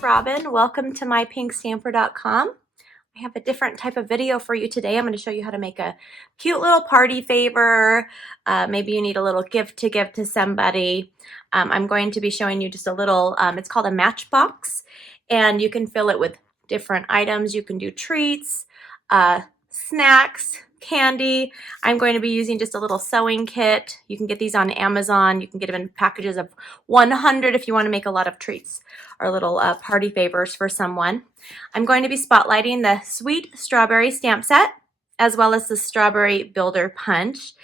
Robyn. Welcome to mypinkstamper.com. I have a different type of video for you today. I'm going to show you how to make a cute little party favor. Maybe you need a little gift to give to somebody. I'm going to be showing you just a little, it's called a matchbox, and you can fill it with different items. You can do treats, snacks, candy. I'm going to be using just a little sewing kit. You can get these on Amazon. You can get them in packages of 100 if you want to make a lot of treats or little party favors for someone. I'm going to be spotlighting the Sweet Strawberry stamp set as well as the Strawberry Builder Punch.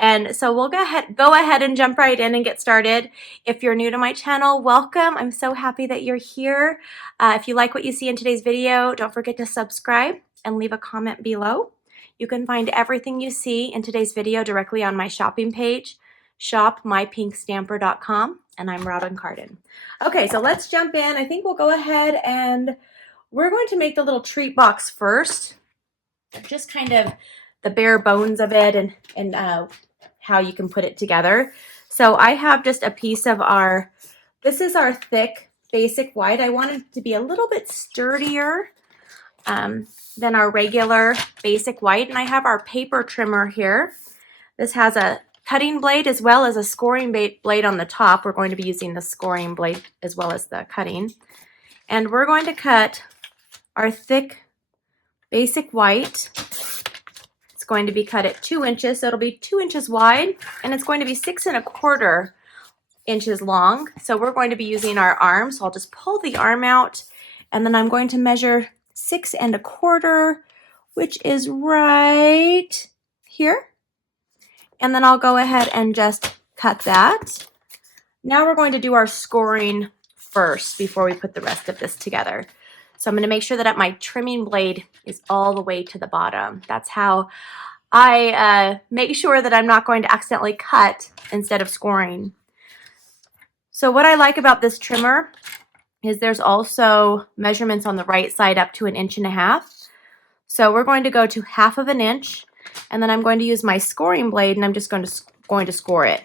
And so we'll go ahead and jump right in and get started. If you're new to my channel, welcome. I'm so happy that you're here. If you like what you see in today's video, don't forget to subscribe and leave a comment below. You can find everything you see in today's video directly on my shopping page, shopmypinkstamper.com, and I'm Robyn Cardin. Okay, so let's jump in. I think we'll go ahead and we're going to make the little treat box first, just kind of the bare bones of it and how you can put it together. So I have just a piece of this is our thick basic white. I want it to be a little bit sturdier than our regular basic white. And I have our paper trimmer here. This has a cutting blade as well as a scoring blade on the top. We're going to be using the scoring blade as well as the cutting. And we're going to cut our thick basic white. It's going to be cut at 2 inches, so it'll be 2 inches wide, and it's going to be 6 1/4 inches long. So we're going to be using our arm. So I'll just pull the arm out, and then I'm going to measure 6 1/4, which is right here. And then I'll go ahead and just cut that. Now we're going to do our scoring first before we put the rest of this together. So I'm going to make sure that my trimming blade is all the way to the bottom. That's how I make sure that I'm not going to accidentally cut instead of scoring. So what I like about this trimmer is there's also measurements on the right side up to 1.5 inches. So we're going to go to 1/2 inch, and then I'm going to use my scoring blade, and I'm just going to score it.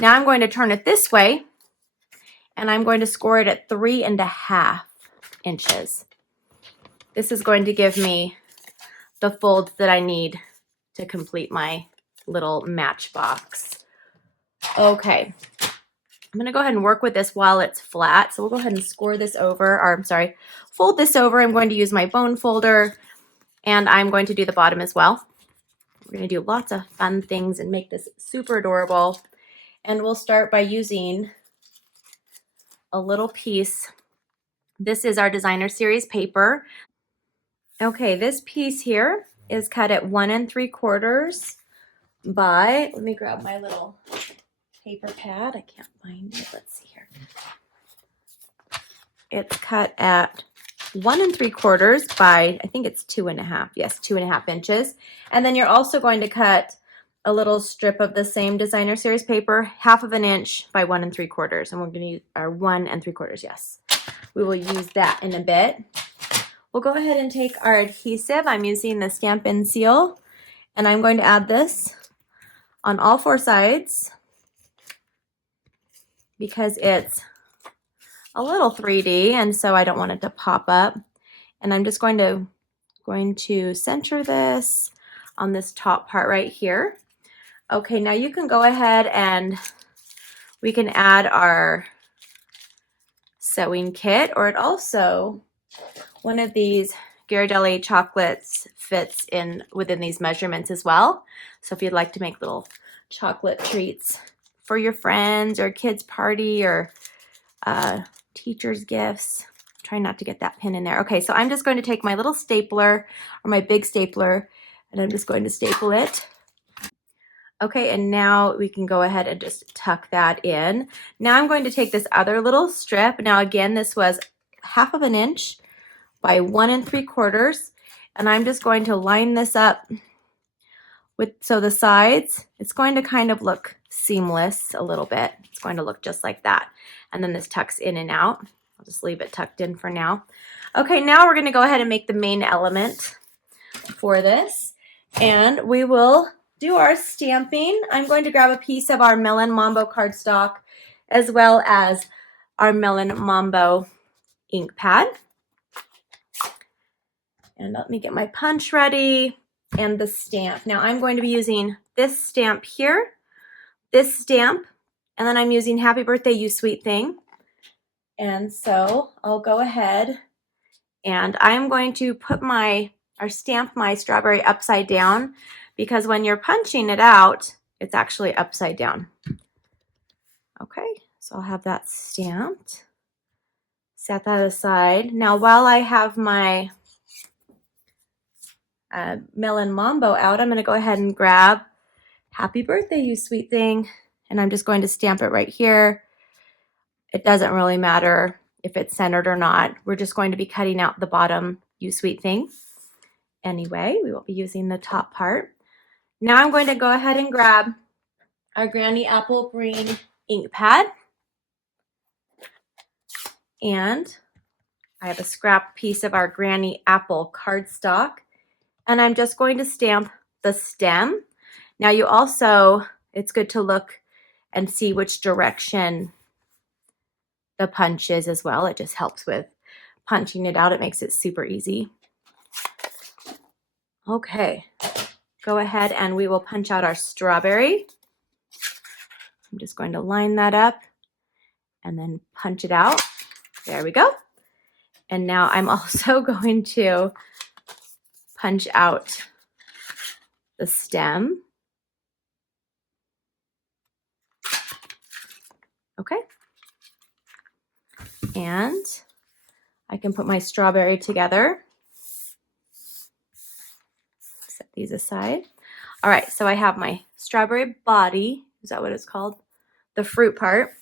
Now I'm going to turn it this way, and I'm going to score it at 3.5 inches. This is going to give me the folds that I need to complete my little matchbox. Okay. I'm going to go ahead and work with this while it's flat. So we'll go ahead and score this over, or I'm sorry, fold this over. I'm going to use my bone folder, and I'm going to do the bottom as well. We're going to do lots of fun things and make this super adorable. And we'll start by using a little piece. This is our designer series paper. Okay, this piece here is cut at 1 3/4 by, let me grab my little paper pad. I can't find it. Let's see here. It's cut at 1 3/4 by, I think it's 2.5. Yes, 2.5 inches. And then you're also going to cut a little strip of the same designer series paper, 1/2 inch by 1 3/4. And we're going to use our 1 3/4. Yes, we will use that in a bit. We'll go ahead and take our adhesive. I'm using the Stampin seal, and I'm going to add this on all 4 sides because it's a little 3D, and so I don't want it to pop up. And I'm just going to center this on this top part right here. Okay, now you can go ahead and we can add our sewing kit, or it also, one of these Ghirardelli chocolates fits in within these measurements as well. So if you'd like to make little chocolate treats for your friends or kids' party or teacher's gifts, try not to get that pin in there. Okay, so I'm just going to take my little stapler or my big stapler, and I'm just going to staple it. Okay, and now we can go ahead and just tuck that in. Now I'm going to take this other little strip. Now again, this was 1/2 inch by 1 3/4, and I'm just going to line this up so the sides, it's going to kind of look seamless a little bit. It's going to look just like that. And then this tucks in and out. I'll just leave it tucked in for now. Okay, now we're going to go ahead and make the main element for this, and we will do our stamping. I'm going to grab a piece of our Melon Mambo cardstock as well as our Melon Mambo ink pad. And let me get my punch ready and the stamp. Now I'm going to be using this stamp here, this stamp, and then I'm using Happy Birthday, You Sweet Thing. And so I'll go ahead and I'm going to put or stamp my strawberry upside down, because when you're punching it out, it's actually upside down. Okay, so I'll have that stamped. Set that aside. Now while I have my Melon Mambo out, I'm going to go ahead and grab Happy Birthday, You Sweet Thing, and I'm just going to stamp it right here. It doesn't really matter if it's centered or not. We're just going to be cutting out the bottom, You Sweet Thing. Anyway, we won't be using the top part. Now I'm going to go ahead and grab our Granny Apple Green ink pad. And I have a scrap piece of our Granny Apple cardstock. And I'm just going to stamp the stem. Now you also, it's good to look and see which direction the punch is as well. It just helps with punching it out. It makes it super easy. Okay, go ahead and we will punch out our strawberry. I'm just going to line that up and then punch it out. There we go. And now I'm also going to punch out the stem. Okay. And I can put my strawberry together. Set these aside. All right, so I have my strawberry body. Is that what it's called? The fruit part.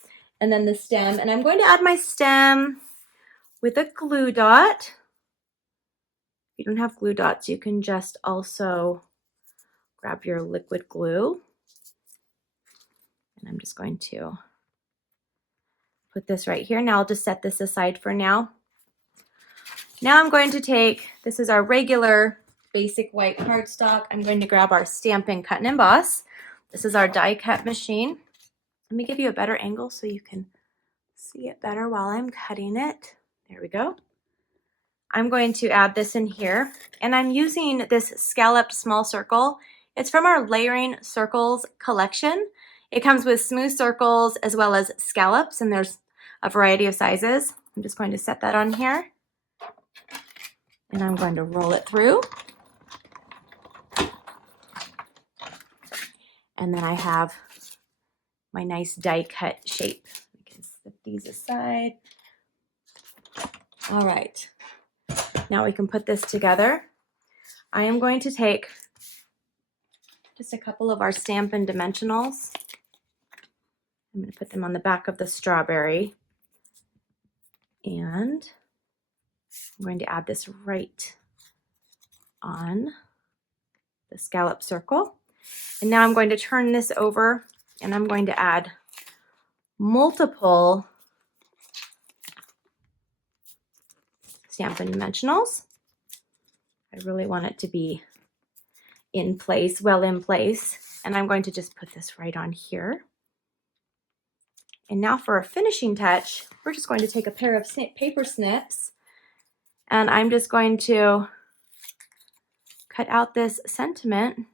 And then the stem. And I'm going to add my stem with a glue dot. If you don't have glue dots, you can just also grab your liquid glue. And I'm just going to put this right here. Now I'll just set this aside for now. Now I'm going to take, this is our regular basic white cardstock. I'm going to grab our Stampin' Cut and Emboss. This is our die cut machine. Let me give you a better angle so you can see it better while I'm cutting it. There we go. I'm going to add this in here, and I'm using this scalloped small circle. It's from our Layering Circles collection. It comes with smooth circles as well as scallops, and there's a variety of sizes. I'm just going to set that on here, and I'm going to roll it through. And then I have my nice die cut shape. We can set these aside. All right. Now we can put this together. I am going to take just a couple of our Stampin' dimensionals. I'm going to put them on the back of the strawberry. And I'm going to add this right on the scallop circle. And now I'm going to turn this over, and I'm going to add multiple Stampin' dimensionals. I really want it to be in place, well in place. And I'm going to just put this right on here. And now for a finishing touch, we're just going to take a pair of paper snips, and I'm just going to cut out this sentiment.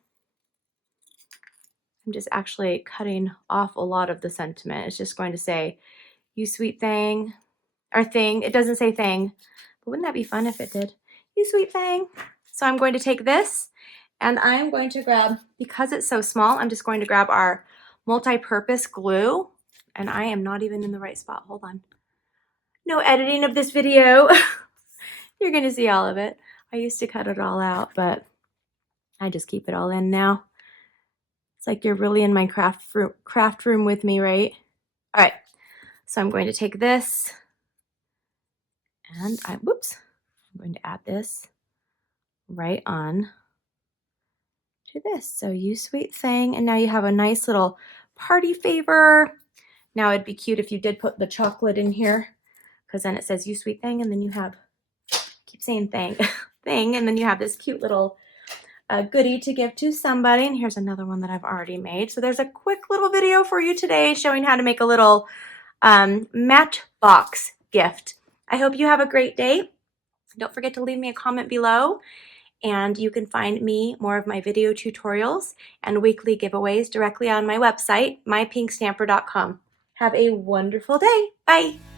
I'm just actually cutting off a lot of the sentiment. It's just going to say, you sweet thing, or thing. It doesn't say thing, but wouldn't that be fun if it did? You sweet thing. So I'm going to take this, and I'm going to grab, because it's so small, I'm just going to grab our multi-purpose glue, and I am not even in the right spot. Hold on. No editing of this video. You're going to see all of it. I used to cut it all out, but I just keep it all in now. It's like you're really in my craft room with me, right? All right. So I'm going to take this, and I'm going to add this right on to this. So you sweet thing. And now you have a nice little party favor. Now it'd be cute if you did put the chocolate in here, because then it says you sweet thing, and then you have, keep saying thing, and then you have this cute little goodie to give to somebody. And here's another one that I've already made. So there's a quick little video for you today showing how to make a little Matchbox gift. I hope you have a great day. Don't forget to leave me a comment below, and you can find me more of my video tutorials and weekly giveaways directly on my website, mypinkstamper.com. Have a wonderful day. Bye.